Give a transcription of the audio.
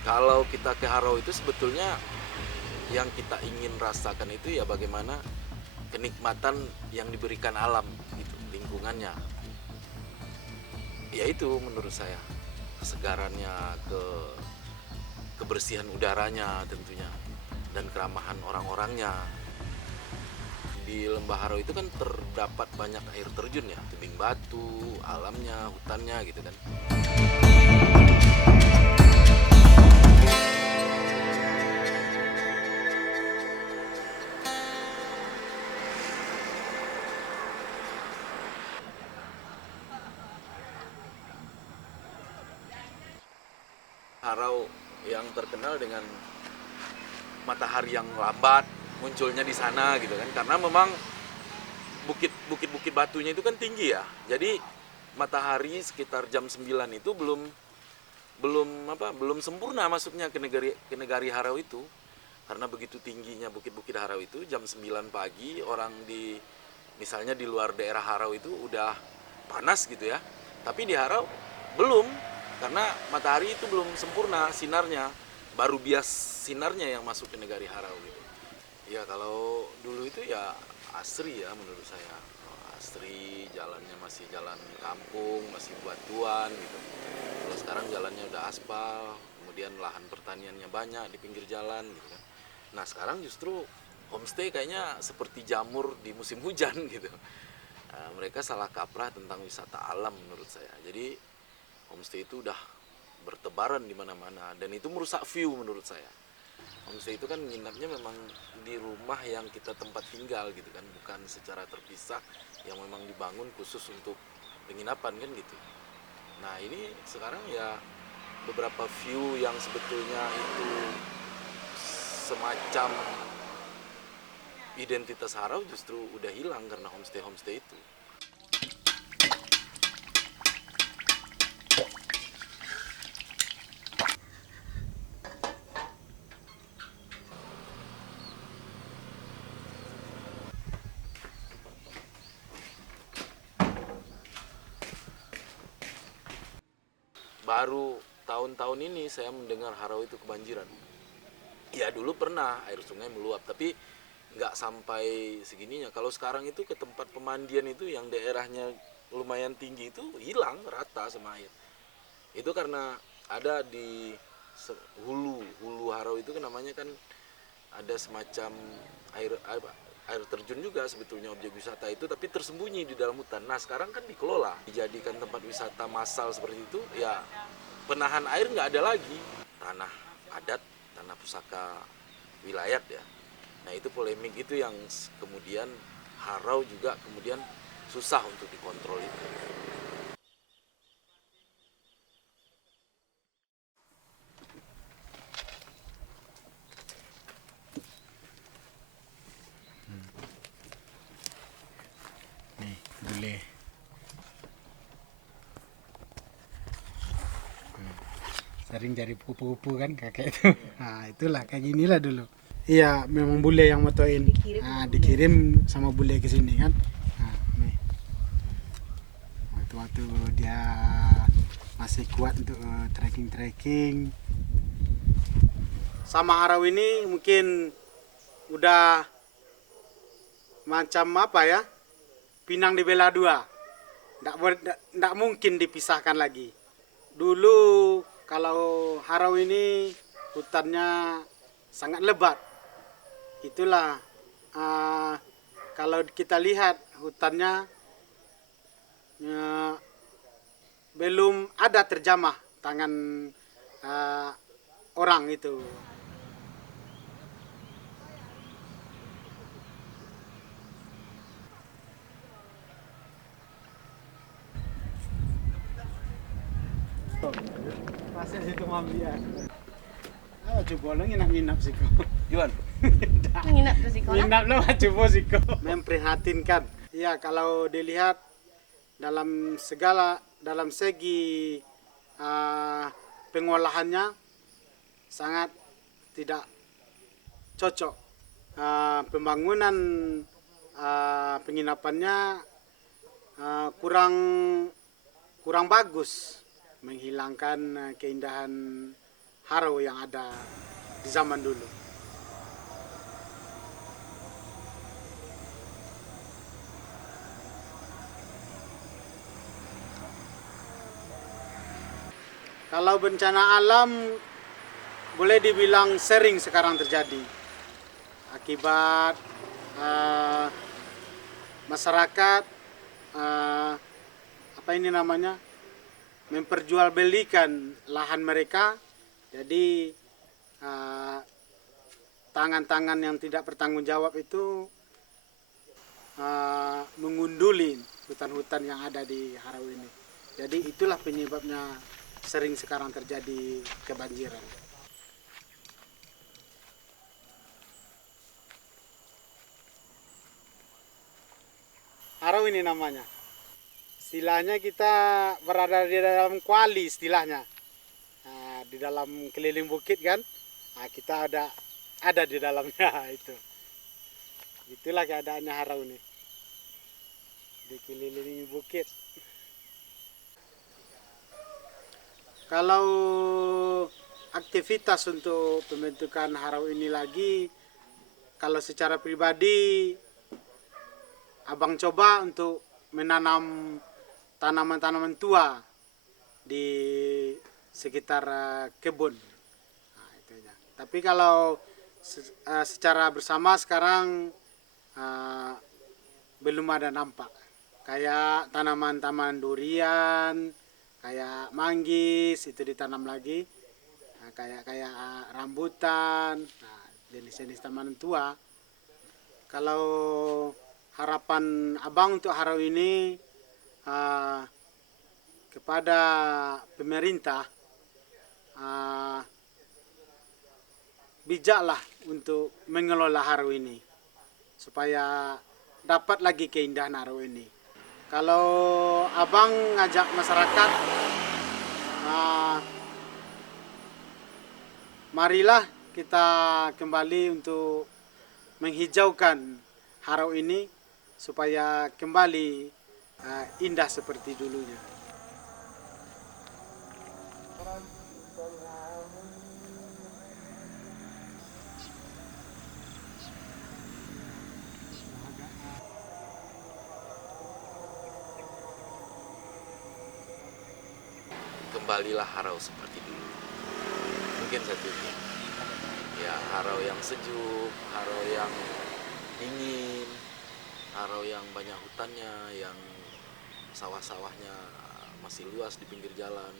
Kalau kita ke Harau itu sebetulnya yang kita ingin rasakan itu ya bagaimana kenikmatan yang diberikan alam gitu, lingkungannya. Ya itu menurut saya kesegarannya, kebersihan udaranya tentunya dan keramahan orang-orangnya. Di Lembah Harau itu kan terdapat banyak air terjun ya, tebing batu, alamnya, hutannya gitu kan. Harau yang terkenal dengan matahari yang lambat munculnya di sana gitu kan, karena memang bukit-bukit batunya itu kan tinggi ya. Jadi matahari sekitar jam 9 itu belum belum belum sempurna masuknya ke negari Harau itu. Karena begitu tingginya bukit-bukit Harau itu, jam 9 pagi orang di misalnya di luar daerah Harau itu udah panas gitu ya. Tapi di Harau belum, karena matahari itu belum sempurna sinarnya. Baru bias sinarnya yang masuk ke negari Harau gitu. Ya kalau dulu itu ya asri ya menurut saya. Asri, jalannya masih jalan kampung, masih batuan gitu. Kalau sekarang jalannya udah aspal, kemudian lahan pertaniannya banyak di pinggir jalan gitu kan. Nah sekarang justru homestay kayaknya seperti jamur di musim hujan gitu. Nah, mereka salah kaprah tentang wisata alam menurut saya. Jadi homestay itu udah bertebaran di mana-mana dan itu merusak view menurut saya. Homestay itu kan nginapnya memang di rumah yang kita tempat tinggal gitu kan, bukan secara terpisah yang memang dibangun khusus untuk penginapan kan gitu. Nah ini sekarang ya beberapa view yang sebetulnya itu semacam identitas Harau justru udah hilang karena homestay-homestay itu. Baru tahun-tahun ini saya mendengar Harau itu kebanjiran. Ya dulu pernah air sungai meluap, tapi nggak sampai segininya. Kalau sekarang itu ke tempat pemandian itu yang daerahnya lumayan tinggi itu hilang rata sama air. Itu karena ada di hulu hulu Harau itu kan namanya kan ada semacam air air terjun juga sebetulnya objek wisata itu, tapi tersembunyi di dalam hutan. Nah sekarang kan dikelola dijadikan tempat wisata massal seperti itu ya, penahan air nggak ada lagi. Tanah adat, tanah pusaka wilayah ya. Nah itu polemik itu yang kemudian Harau juga kemudian susah untuk dikontrol itu. Nih, boleh. Sering cari pupu-pupu kan kakek itu. Nah, itulah kayak ginilah dulu. Iya, memang bule yang motoin. Nah, dikirim sama bule ke sini kan. Nah, nih. Waktu-waktu dia masih kuat untuk trekking-trekking. Sama Harau ini mungkin udah macam apa ya? Pinang dibelah dua. Nggak mungkin dipisahkan lagi. Dulu kalau Harau ini hutannya sangat lebat. Itulah kalau kita lihat hutannya eh, belum ada terjamah tangan eh, orang itu. Pasir situ Mambia. Ah, coba lo nginap-nginap sih kok. Yuan, Menginap di sekolah. Nginap lo coba sih kok. Memprihatinkan. Ya kalau dilihat dalam segi ah, pengolahannya sangat tidak cocok. Pembangunan penginapannya kurang kurang bagus, menghilangkan keindahan Harau yang ada di zaman dulu. Kalau bencana alam boleh dibilang sering sekarang terjadi akibat masyarakat apa ini namanya memperjualbelikan lahan mereka, jadi tangan-tangan yang tidak bertanggung jawab itu mengunduli hutan-hutan yang ada di Harau ini. Jadi itulah penyebabnya sering sekarang terjadi kebanjiran. Harau ini namanya. Istilahnya kita berada di dalam kuali istilahnya. Nah, di dalam keliling bukit kan. Nah, kita ada di dalamnya itu. Itulah keadaannya Harau ini. Dikelilingi bukit. Kalau aktivitas untuk pembentukan Harau ini lagi, kalau secara pribadi abang coba untuk menanam tanaman-tanaman tua di sekitar kebun. Nah, itunya. Tapi kalau secara bersama sekarang belum ada nampak. Kayak tanaman-tanaman durian, kayak manggis itu ditanam lagi. Nah, kayak rambutan, nah, jenis-jenis tanaman tua. Kalau harapan abang untuk Harau ini kepada pemerintah bijaklah untuk mengelola Harau ini supaya dapat lagi keindahan Harau ini. Kalau abang ngajak masyarakat, marilah kita kembali untuk menghijaukan Harau ini supaya kembali indah seperti dulunya. Kembalilah Harau seperti dulu. Mungkin satu itu. Ya, Harau yang sejuk, Harau yang dingin, Harau yang banyak hutannya, yang sawah-sawahnya masih luas di pinggir jalan.